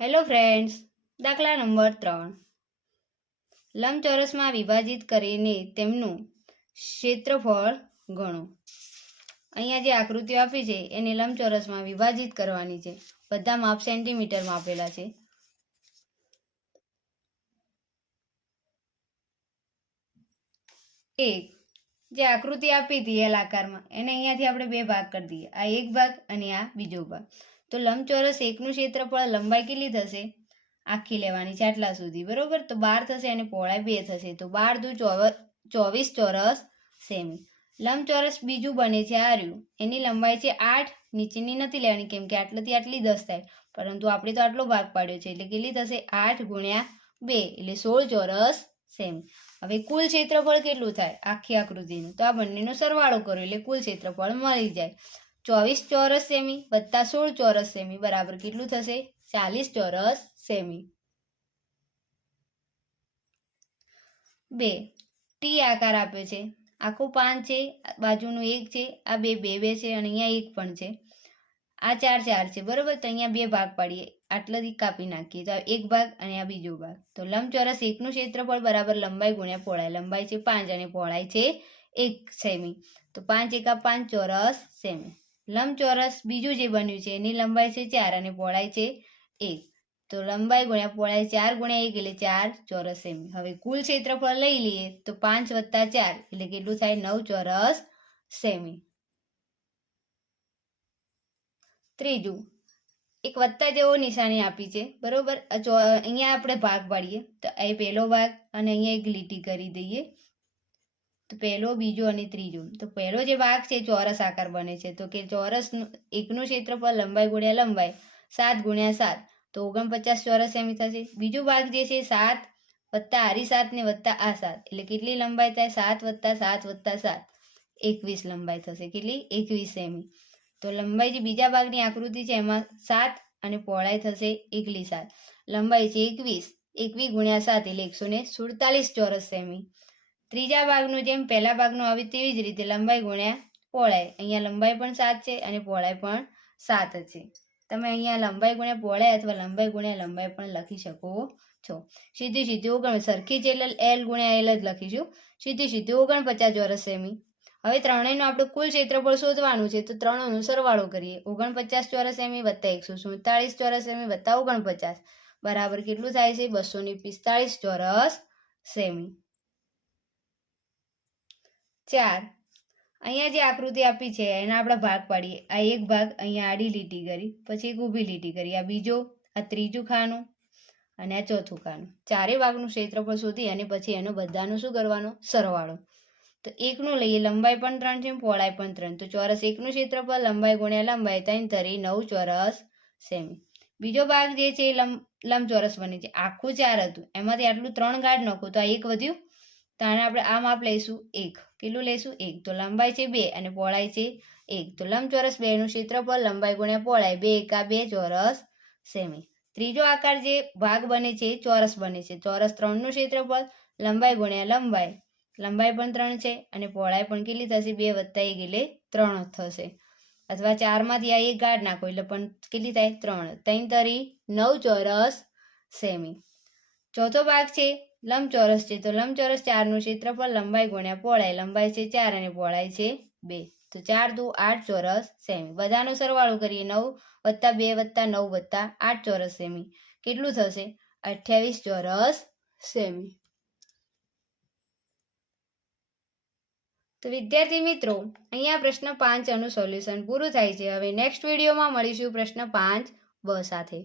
Hello friends, દાખલા number 3 લંબચોરસમાં વિભાજિત કરીને તેમનું ક્ષેત્રફળ ગણો। અહીંયા જે આકૃતિઓ આપી છે એને લંબચોરસમાં વિભાજિત કરવાની છે। બધા માપ સેન્ટીમીટરમાં આપેલા છે। એક જે આકૃતિ આપી હતી એલ આકારમાં એને અહીંયાથી આપણે બે ભાગ કરી દઈએ, આ એક ભાગ અને આ બીજો ભાગ। તો લંબચોરસ એકનું ક્ષેત્રફળ લંબાઈ કેટલી થશે? આખી લેવાની છે આટલા સુધી, બરોબર। તો 12 થશે અને પહોળાઈ 2 થશે, તો 12 દુ 24 ચોરસ સેમી। લંબચોરસ બીજું બને છે આ રહ્યું, એની લંબાઈ છે 8, નીચેની નથી લેવાની કેમ કે આટલાથી આટલી 10 થાય, પરંતુ આપણે તો આટલો ભાગ પાડ્યો છે એટલે કેટલી થશે? 8 ગુણ્યા 2 એટલે 16 ચોરસ સેમી। હવે કુલ ક્ષેત્રફળ કેટલું થાય આખી આકૃતિનું? તો આ બંનેનો સરવાળો કરો એટલે કુલ ક્ષેત્રફળ મળી જાય। 24 ચોરસ સેમી વત્તા 16 ચોરસ સેમી બરાબર કેટલું થશે? 40 ચોરસ સેમી। 2 ટી આકાર આપ્યો છે, આખું 5 છે, બાજુનું 1 છે, આ બે છે અને અહીંયા 1 પણ છે, આ 4 છે, બરોબર। તો અહીંયા બે ભાગ પાડીએ, આટલાથી કાપી નાખીએ તો એક ભાગ અને આ બીજો ભાગ। તો લંબચોરસ એકનું ક્ષેત્રફળ બરાબર લંબાઈ ગુણ્યા પહોળાઈ, લંબાઈ છે 5 અને પહોળાઈ છે 1 સેમી, તો 5 એકા 5 ચોરસ સેમી। લંબચોરસ બીજું જે બન્યું છે એની લંબાઈ છે 4 અને પહોળાઈ છે 1, તો લંબાઈ ગુણ્યા પહોળાઈ 4 ગુણ્યા 1 એટલે 4 ચોરસ સેમી। હવે કુલ ક્ષેત્રફળ લઈ લઈએ તો 5 વત્તા 4 એટલે કેટલું થાય? 9 ચોરસ સેમી। ત્રીજું એક વત્તા જેવો નિશાની આપી છે, બરોબર। અહીંયા આપણે ભાગ પાડીએ તો એ પહેલો ભાગ અને અહીંયા એક લીટી કરી દઈએ, તો પહેલો, બીજો અને ત્રીજો। તો પહેલો જે ભાગ છે ચોરસ આકાર બને છે, તો કે ચોરસ એકનું ક્ષેત્રફળ લંબાઈ ગુણ્યા લંબાઈ 7 ગુણ્યા 7 તો 49 ચોરસ સેમી થશે। બીજો ભાગ જે છે 7 વત્તા આરી 7 ને વત્તા આ 7 એટલે કેટલી લંબાઈ થાય? 7 વત્તા 7 વત્તા 7 21 લંબાઈ થશે, કેટલી? 21 સેમી। તો લંબાઈ જે બીજા ભાગની આકૃતિ છે એમાં 7 અને પહોળાઈ થશે એકલી 7, લંબાઈ છે 21 ગુણ્યા 7 એટલે 147 ચોરસ સેમી। ત્રીજા ભાગનું જેમ પહેલા ભાગનું આવે તેવી જ રીતે લંબાઈ ગુણ્યા પહોળાઈ, અહીંયા લંબાઈ પણ 7 છે અને પહોળાઈ પણ 7 છે। તમે અહીંયા લંબાઈ ગુણ્યા પહોળાઈ અથવા લંબાઈ ગુણ્યા લંબાઈ પણ લખી શકો છો। સીધી 49 સરખી છે એટલે એલ ગુણ્યા એલ જ લખીશું, સીધી 49 ચોરસ સેમી। હવે ત્રણેયનું આપણે કુલ ક્ષેત્રફળ શોધવાનું છે, તો ત્રણેયનો સરવાળો કરીએ। 49 ચોરસ સેમી વત્તા 147 ચોરસ સેમી વત્તા 49 બરાબર કેટલું થાય છે? 245 ચોરસ સેમી। 4 અહીંયા જે આકૃતિ આપી છે એના આપણે ભાગ પાડીએ, આ એક ભાગ અહીંયા આડી લીટી કરી, પછી એક ઊભી લીટી કરી, આ બીજો, આ ત્રીજું ખાનું અને આ ચોથું ખાનું। ચારે ભાગનું ક્ષેત્રફળ શોધી અને પછી એનો બધાનું શું કરવાનો? સરવાળો। તો એકનું લઈએ, લંબાઈ પણ 3 છે, પહોળાઈ પણ 3, તો ચોરસ એકનું ક્ષેત્રફળ લંબાઈ ગુણ્યા લંબાઈ 3 તરી 9 ચોરસ સેમી। બીજો ભાગ જે છે લંબચોરસ બને છે, આખું 4 હતું, એમાંથી આટલું 3 કાઢ નાખો તો આ 1 વધ્યું, તો આને આપણે આ માપ લઈશું 1, કેટલું લઈશું? 1, તો લંબાઈ છે 2 અને પહોળાઈ છે 1, તો લંબચોરસ 2 નું ક્ષેત્રફળ લંબાઈ ગુણ્યા પહોળાઈ 2 એકા 2 ચોરસ સેમી। ત્રીજો આકાર જે ભાગ બને છે ચોરસ બને છે, ચોરસ 3 નું ક્ષેત્રફળ લંબાઈ ગુણ્યા લંબાઈ, લંબાઈ પણ 3 છે અને પહોળાઈ પણ કેટલી થશે? 2 વત્તા 1 એટલે 3 થશે, અથવા 4 માંથી આ 1 કાઢ નાખો એટલે પણ કેટલી થાય? 3, 3 તરી 9 ચોરસ સેમી। ચોથો ભાગ છે લંબચોરસ છે, તો લંબચોરસ 4 નું ક્ષેત્રફળ લંબાઈ ગુણ્યા પહોળાઈ, લંબાઈ છે 4 અને પહોળાઈ છે 2, તો 4 દુ 8 ચોરસ સેમી। બધાનો સરવાળો કરીએ, 9 વત્તા 2 વત્તા 9 વત્તા 8 ચોરસ સેમી કેટલું થશે? 28 ચોરસ સેમી। તો વિદ્યાર્થી મિત્રો, અહીંયા પ્રશ્ન 5 નું સોલ્યુશન પૂરું થાય છે। હવે નેક્સ્ટ વિડીયોમાં મળીશું પ્રશ્ન 5b સાથે।